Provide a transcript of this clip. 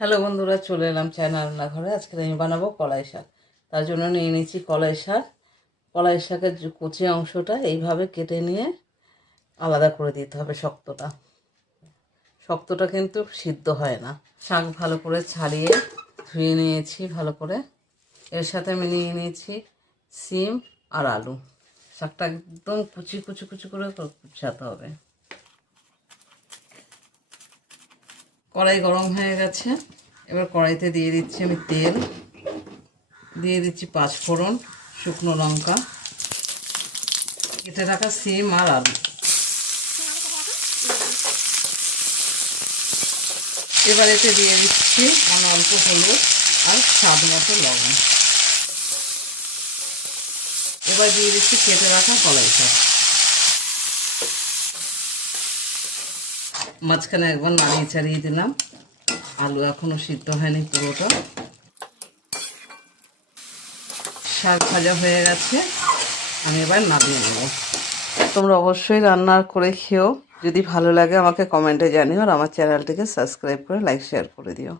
Hello বন্ধুরা, চলে এলাম চায়না রান্নাঘরে। আজকে আমি বানাবো কলাই শাক। তার জন্য নিয়ে নিয়েছি কলাই শাক। কলাই শাকের যে কুচি অংশটা এইভাবে কেটে নিয়ে আলাদা করে দিতে হবে। শক্তটা কিন্তু সিদ্ধ হয় না। শাক ভালো করে ছাড়িয়ে ধুয়ে নিয়েছি ভালো করে। এর সাথে আমি নিয়ে নিয়েছি সিম আর আলু। শাকটা একদম কুচি কুচি কুচি করে কুচাতে হবে। কড়াই গরম হয়ে গেছে, এবার কড়াইতে দিয়ে দিচ্ছি আমি তেল, দিয়ে দিচ্ছি 5 ফোড়ন, শুকনো লঙ্কা, কেটে রাখা সিম আর আলু। এবার এতে দিয়ে দিচ্ছি অল্প হলুদ আর স্বাদ মতো লবণ। এবার দিয়ে দিচ্ছি কেটে রাখা কলাই শাক। মাঝখানে একবার নাড়িয়ে চাড়িয়ে দিলাম। আলু এখনো সিদ্ধ হয়নি পুরোটা। শাক ভাজা হয়ে গেছে, আমি এবার নামিয়ে নেব। তোমরা অবশ্যই রান্না করে খেও। যদি ভালো লাগে আমাকে কমেন্টে জানিও, আর আমার চ্যানেলটিকে সাবস্ক্রাইব করে লাইক শেয়ার করে দিও।